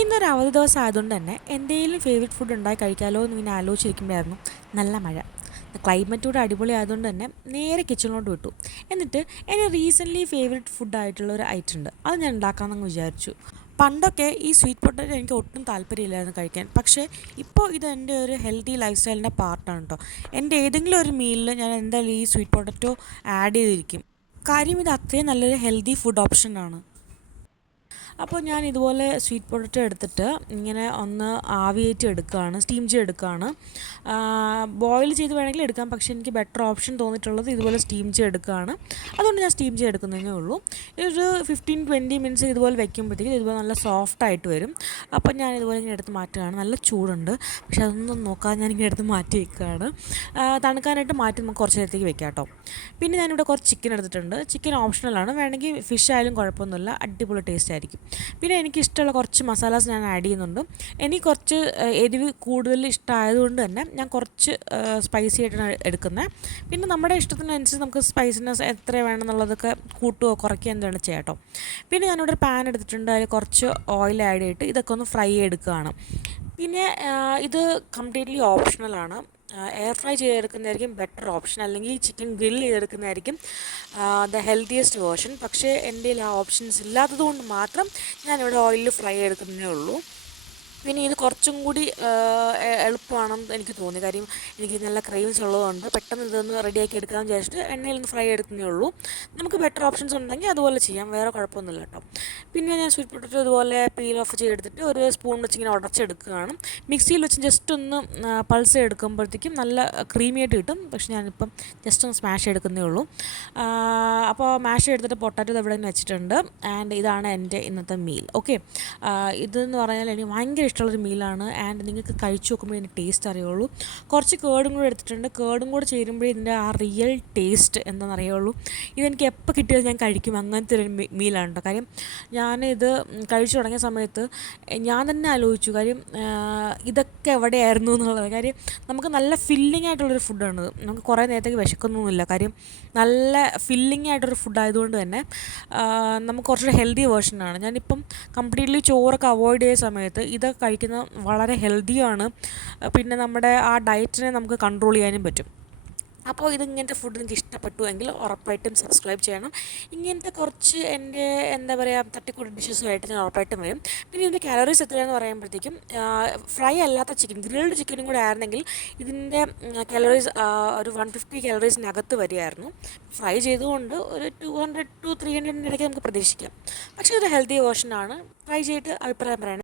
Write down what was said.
ഇന്നൊരു അവധി ദിവസം ആയതുകൊണ്ട് തന്നെ എന്തെങ്കിലും ഫേവറേറ്റ് ഫുഡ് ഉണ്ടാക്കി കഴിക്കാമല്ലോ എന്ന് ഇങ്ങനെ ആലോചിച്ചിരിക്കുമ്പോഴായിരുന്നു നല്ല മഴ. ക്ലൈമറ്റ് കൂടെ അടിപൊളി ആയതുകൊണ്ട് തന്നെ നേരെ കിച്ചണിലോട്ട് വിട്ടു. എന്നിട്ട് എൻ്റെ റീസെൻ്റ്ലി ഫേവറേറ്റ് ഫുഡായിട്ടുള്ള ഒരു ഐറ്റം ഉണ്ട്, അത് ഞാൻ ഉണ്ടാക്കാമെന്നങ്ങ് വിചാരിച്ചു. പണ്ടൊക്കെ ഈ സ്വീറ്റ് പൊട്ടറ്റോ എനിക്ക് ഒട്ടും താല്പര്യമില്ലായിരുന്നു കഴിക്കാൻ, പക്ഷേ ഇപ്പോൾ ഇത് എൻ്റെ ഒരു ഹെൽത്തി ലൈഫ് സ്റ്റൈലിൻ്റെ പാർട്ടാണ് കേട്ടോ. എൻ്റെ ഏതെങ്കിലും ഒരു മീലിൽ ഞാൻ എന്തായാലും ഈ സ്വീറ്റ് പൊട്ടറ്റോ ആഡ് ചെയ്തിരിക്കും. കാര്യം ഇത് അത്രയും നല്ലൊരു ഹെൽത്തി ഫുഡ് ഓപ്ഷനാണ്. അപ്പോൾ ഞാൻ ഇതുപോലെ സ്വീറ്റ് പൊട്ടറ്റോ എടുത്തിട്ട് ഇങ്ങനെ ഒന്ന് ആവിയേറ്റ് എടുക്കുകയാണ്, സ്റ്റീം ചെയ്തെടുക്കുകയാണ്. ബോയിൽ ചെയ്ത് വേണമെങ്കിൽ എടുക്കാം, പക്ഷേ എനിക്ക് ബെറ്റർ ഓപ്ഷൻ തോന്നിയിട്ടുള്ളത് ഇതുപോലെ സ്റ്റീം ചെയ്തെടുക്കുകയാണ്. അതുകൊണ്ട് ഞാൻ സ്റ്റീം ചെയ്തെടുക്കുന്നതേ ഉള്ളൂ. ഒരു 15-20 മിനിറ്റ്സ് ഇതുപോലെ വെക്കുമ്പോഴത്തേക്കും ഇതുപോലെ നല്ല സോഫ്റ്റായിട്ട് വരും. അപ്പോൾ ഞാൻ ഇതുപോലെ ഇങ്ങനെ എടുത്ത് മാറ്റുകയാണ്. നല്ല ചൂടുണ്ട്, പക്ഷേ അതൊന്നും നോക്കാതെ ഞാനിങ്ങനെ എടുത്ത് മാറ്റി വെക്കുകയാണ്. തണുക്കാനായിട്ട് മാറ്റി നമുക്ക് കുറച്ച് നേരത്തേക്ക് വെക്കാം കേട്ടോ. പിന്നെ ഞാനിവിടെ കുറച്ച് ചിക്കൻ എടുത്തിട്ടുണ്ട്. ചിക്കൻ ഓപ്ഷണലാണ്, വേണമെങ്കിൽ ഫിഷ് ആയാലും കുഴപ്പമൊന്നുമില്ല, അടിപൊളി ടേസ്റ്റ് ആയിരിക്കും. പിന്നെ എനിക്കിഷ്ടമുള്ള കുറച്ച് മസാലാസ് ഞാൻ ആഡ് ചെയ്യുന്നുണ്ട്. എനിക്ക് കുറച്ച് എരിവ് കൂടുതൽ ഇഷ്ടമായതുകൊണ്ട് തന്നെ ഞാൻ കുറച്ച് സ്പൈസി ആയിട്ടാണ് എടുക്കുന്നത്. പിന്നെ നമ്മുടെ ഇഷ്ടത്തിനനുസരിച്ച് നമുക്ക് സ്പൈസിനെസ് എത്ര വേണമെന്നുള്ളതൊക്കെ കൂട്ടുകയോ കുറയ്ക്കുകയോ എന്താണ് ചെയ്യാം കേട്ടോ. പിന്നെ ഞാനിവിടെ ഒരു പാൻ എടുത്തിട്ടുണ്ട്, അതിൽ കുറച്ച് ഓയിൽ ആഡ് ചെയ്തിട്ട് ഇതൊക്കെ ഒന്ന് ഫ്രൈ ചെയ്തെടുക്കുകയാണ്. പിന്നെ ഇത് കംപ്ലീറ്റ്ലി ഓപ്ഷണലാണ്. എയർ ഫ്രൈ ചെയ്തെടുക്കുന്നതായിരിക്കും ബെറ്റർ ഓപ്ഷൻ, അല്ലെങ്കിൽ ചിക്കൻ ഗ്രിൽ ചെയ്തെടുക്കുന്നതായിരിക്കും ദ ഹെൽത്തിയസ്റ്റ് വേർഷൻ. പക്ഷേ എൻ്റെ കയ്യിൽ ആ ഓപ്ഷൻസ് ഇല്ലാത്തത് കൊണ്ട് മാത്രം ഞാനിവിടെ ഓയിലിൽ ഫ്രൈ എടുക്കുന്നതേ ഉള്ളൂ. പിന്നെ ഇത് കുറച്ചും കൂടി എളുപ്പമാണെന്ന് എനിക്ക് തോന്നി. കാര്യം എനിക്ക് നല്ല ക്രേവിങ്സ് ഉള്ളതുകൊണ്ട് പെട്ടെന്ന് ഇതൊന്ന് റെഡിയാക്കി എടുക്കാമെന്ന് വിചാരിച്ചിട്ട് എണ്ണയിലൊന്ന് ഫ്രൈ എടുക്കുന്നേ ഉള്ളൂ. നമുക്ക് ബെറ്റർ ഓപ്ഷൻസ് ഉണ്ടെങ്കിൽ അതുപോലെ ചെയ്യാം, വേറെ കുഴപ്പമൊന്നുമില്ല കേട്ടോ. പിന്നെ ഞാൻ സ്വീറ്റ് പൊട്ടറ്റോ ഇതുപോലെ പീൽ ഓഫ് ചെയ്തെടുത്തിട്ട് ഒരു സ്പൂൺ വെച്ച് ഇങ്ങനെ ഉടച്ചെടുക്കുകയാണ്. മിക്സിയിൽ വെച്ച് ജസ്റ്റ് ഒന്ന് പൾസ് എടുക്കുമ്പോഴത്തേക്കും നല്ല ക്രീമി ആയിട്ട് കിട്ടും. പക്ഷെ ഞാനിപ്പം ജസ്റ്റ് ഒന്ന് സ്മാഷ് എടുക്കുന്നേ ഉള്ളൂ. അപ്പോൾ മാഷ് എടുത്തിട്ട് പൊട്ടാറ്റോ ഇവിടെ നിന്ന് വെച്ചിട്ടുണ്ട്. ആൻഡ് ഇതാണ് എൻ്റെ ഇന്നത്തെ മീൽ. ഓക്കെ, ഇതെന്ന് പറഞ്ഞാൽ എനിക്ക് ഭയങ്കര ഇഷ്ടമുള്ളൊരു മീലാണ്. ആൻഡ് നിങ്ങൾക്ക് കഴിച്ചു നോക്കുമ്പോൾ ഇതിൻ്റെ ടേസ്റ്റ് അറിയുള്ളൂ. കുറച്ച് കേടും കൂടെ എടുത്തിട്ടുണ്ട്. കേടും കൂടെ ചേരുമ്പോഴേ ഇതിൻ്റെ ആ റിയൽ ടേസ്റ്റ് എന്താണെന്ന് അറിയുള്ളൂ. ഇതെനിക്ക് എപ്പോൾ കിട്ടിയാലും ഞാൻ കഴിക്കും, അങ്ങനത്തെ ഒരു മീലാണ് കേട്ടോ. കാര്യം ഞാനിത് കഴിച്ചു തുടങ്ങിയ സമയത്ത് ഞാൻ തന്നെ ആലോചിച്ചു, കാര്യം ഇതൊക്കെ എവിടെയായിരുന്നു എന്നുള്ളത്. കാര്യം നമുക്ക് നല്ല ഫില്ലിംഗ് ആയിട്ടുള്ളൊരു ഫുഡാണ്. നമുക്ക് കുറേ നേരത്തേക്ക് വിശക്കുന്നൊന്നുമില്ല. കാര്യം നല്ല ഫില്ലിംഗ് ആയിട്ടൊരു ഫുഡ് ആയതുകൊണ്ട് തന്നെ നമുക്ക് കുറച്ചുകൂടി ഹെൽത്തി വേർഷനാണ്. ഞാനിപ്പം കംപ്ലീറ്റ്ലി ചോറൊക്കെ അവോയ്ഡ് ചെയ്ത സമയത്ത് ഇത് കഴിക്കുന്നത് വളരെ ഹെൽത്തിയാണ്. പിന്നെ നമ്മുടെ ആ ഡയറ്റിനെ നമുക്ക് കൺട്രോൾ ചെയ്യാനും പറ്റും. അപ്പോൾ ഇതിങ്ങനത്തെ ഫുഡ് നിങ്ങൾക്ക് ഇഷ്ടപ്പെട്ടു എങ്കിൽ ഉറപ്പായിട്ടും സബ്സ്ക്രൈബ് ചെയ്യണം. ഇങ്ങനത്തെ കുറച്ച് എൻ്റെ എന്താ പറയുക തട്ടിക്കൂടി ഡിഷസുമായിട്ട് ഞാൻ ഉറപ്പായിട്ടും വരും. പിന്നെ ഇതിൻ്റെ കാലറീസ് എത്രയാണെന്ന് പറയുമ്പോഴത്തേക്കും ഫ്രൈ അല്ലാത്ത ചിക്കൻ, ഗ്രിൽഡ് ചിക്കനും കൂടെ ആയിരുന്നെങ്കിൽ ഇതിൻ്റെ കാലറീസ് ഒരു 150 കാലറീസിനകത്ത് വരികയായിരുന്നു. ഫ്രൈ ചെയ്തുകൊണ്ട് ഒരു 200 to 300 ഇടയ്ക്ക് നമുക്ക് പ്രതീക്ഷിക്കാം. പക്ഷേ ഒരു ഹെൽത്തി വേർഷനാണ്. ട്രൈ ചെയ്തിട്ട് അഭിപ്രായം പറയണം.